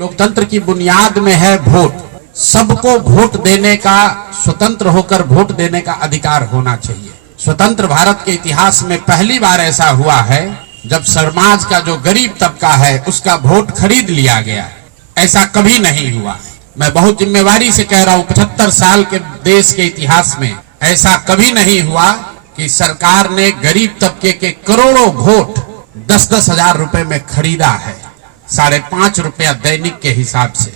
लोकतंत्र की बुनियाद में है वोट। सबको वोट देने का, स्वतंत्र होकर वोट देने का अधिकार होना चाहिए। स्वतंत्र भारत के इतिहास में पहली बार ऐसा हुआ है जब समाज का जो गरीब तबका है उसका वोट खरीद लिया गया। ऐसा कभी नहीं हुआ। मैं बहुत जिम्मेवारी से कह रहा हूं, 75 साल के देश के इतिहास में ऐसा कभी नहीं हुआ कि सरकार ने गरीब तबके के करोड़ों वोट 10-10 हजार रुपए में खरीदा है, 5.5 रुपया दैनिक के हिसाब से।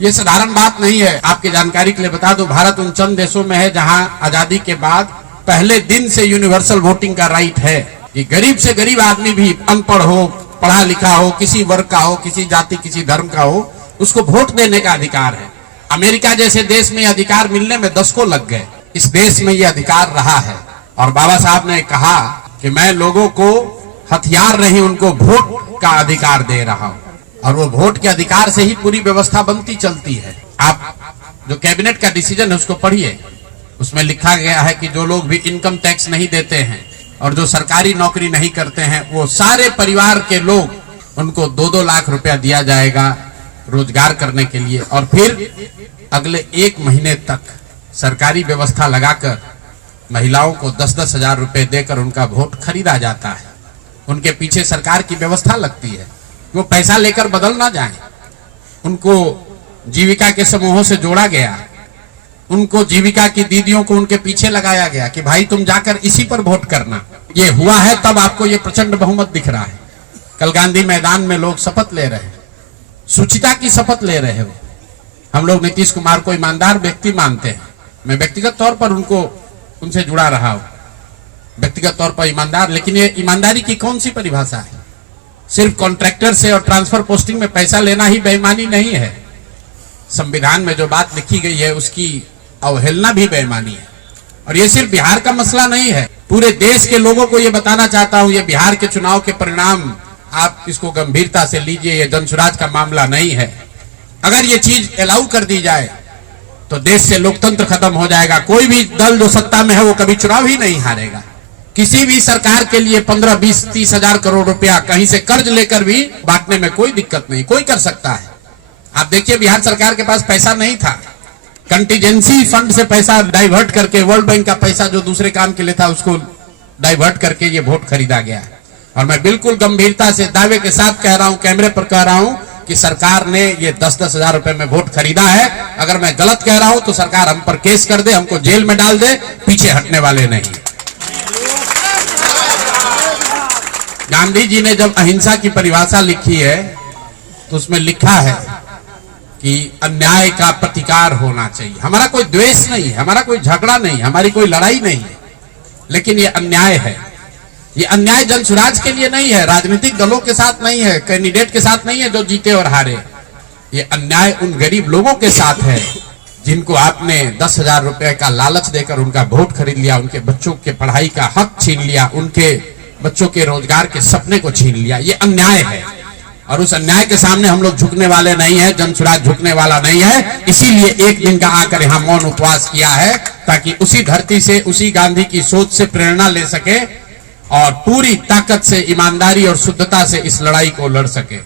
ये साधारण बात नहीं है। आपकी जानकारी के लिए बता दो, भारत उन चंद देशों में है जहां आजादी के बाद पहले दिन से यूनिवर्सल वोटिंग का राइट है कि गरीब से गरीब आदमी भी, अनपढ़ हो, पढ़ा लिखा हो, किसी वर्ग का हो, किसी जाति किसी धर्म का हो, उसको वोट देने का अधिकार है। अमेरिका जैसे देश में अधिकार मिलने में दशकों लग गए। इस देश में यह अधिकार रहा है और बाबा साहब ने कहा कि मैं लोगों को हथियार नहीं, उनको वोट का अधिकार दे रहा हूं और वो वोट के अधिकार से ही पूरी व्यवस्था बनती चलती है। आप जो कैबिनेट का डिसीजन है उसको पढ़िए, उसमें लिखा गया है कि जो लोग भी इनकम टैक्स नहीं देते हैं और जो सरकारी नौकरी नहीं करते हैं वो सारे परिवार के लोग, उनको 2-2 लाख रुपया दिया जाएगा रोजगार करने के लिए और फिर अगले 1 महीने तक सरकारी व्यवस्था लगाकर महिलाओं को 10-10 हजार रुपए देकर उनका वोट खरीदा जाता है। उनके पीछे सरकार की व्यवस्था लगती है, वो पैसा लेकर बदल ना जाए। उनको जीविका के समूहों से जोड़ा गया, उनको जीविका की दीदियों को उनके पीछे लगाया गया कि भाई तुम जाकर इसी पर वोट करना। ये हुआ है तब आपको ये प्रचंड बहुमत दिख रहा है। कल गांधी मैदान में लोग शपथ ले रहे हैं, शुचिता की शपथ ले रहे हो। हम लोग नीतीश कुमार को ईमानदार व्यक्ति मानते हैं। मैं व्यक्तिगत तौर पर उनसे जुड़ा रहा हूं, व्यक्तिगत तौर पर ईमानदार। लेकिन ये ईमानदारी की कौन सी परिभाषा है? सिर्फ कॉन्ट्रैक्टर से और ट्रांसफर पोस्टिंग में पैसा लेना ही बेईमानी नहीं है। संविधान में जो बात लिखी गई है उसकी अवहेलना भी बेईमानी है। और ये सिर्फ बिहार का मसला नहीं है, पूरे देश के लोगों को ये बताना चाहता हूं, ये बिहार के चुनाव के परिणाम, आप इसको गंभीरता से लीजिए। ये जनसुराज का मामला नहीं है। अगर ये चीज अलाउ कर दी जाए तो देश से लोकतंत्र खत्म हो जाएगा। कोई भी दल जो सत्ता में है वो कभी चुनाव ही नहीं हारेगा। किसी भी सरकार के लिए 15, 20, 30 हजार करोड़ रुपया कहीं से कर्ज लेकर भी बांटने में कोई दिक्कत नहीं, कोई कर सकता है। आप देखिए बिहार सरकार के पास पैसा नहीं था, कंटीजेंसी फंड से पैसा डाइवर्ट करके, वर्ल्ड बैंक का पैसा जो दूसरे काम के लिए था उसको डाइवर्ट करके ये वोट खरीदा गया है। और मैं बिल्कुल गंभीरता से दावे के साथ कह रहा हूं, कैमरे पर कह रहा हूं कि सरकार ने ये 10-10 हजार रुपए में वोट खरीदा है। अगर मैं गलत कह रहा हूं तो सरकार हम पर केस कर दे, हमको जेल में डाल दे, पीछे हटने वाले नहीं। गांधी जी ने जब अहिंसा की परिभाषा लिखी है तो उसमें लिखा है कि अन्याय का प्रतिकार होना चाहिए। हमारा कोई द्वेष नहीं है, हमारा कोई झगड़ा नहीं, हमारी कोई लड़ाई नहीं है, लेकिन ये अन्याय है। ये अन्याय जनसुराज के लिए नहीं है, राजनीतिक दलों के साथ नहीं है, कैंडिडेट के साथ नहीं है जो जीते और हारे। ये अन्याय उन गरीब लोगों के साथ है जिनको आपने 10 हजार रुपए का लालच देकर उनका वोट खरीद लिया, उनके बच्चों के पढ़ाई का हक छीन लिया, उनके बच्चों के रोजगार के सपने को छीन लिया। ये अन्याय है और उस अन्याय के सामने हम लोग झुकने वाले नहीं है, जनसुराज झुकने वाला नहीं है। इसीलिए एक दिन का आकर यहाँ मौन उपवास किया है ताकि उसी धरती से, उसी गांधी की सोच से प्रेरणा ले सके और पूरी ताकत से, ईमानदारी और शुद्धता से इस लड़ाई को लड़ सके।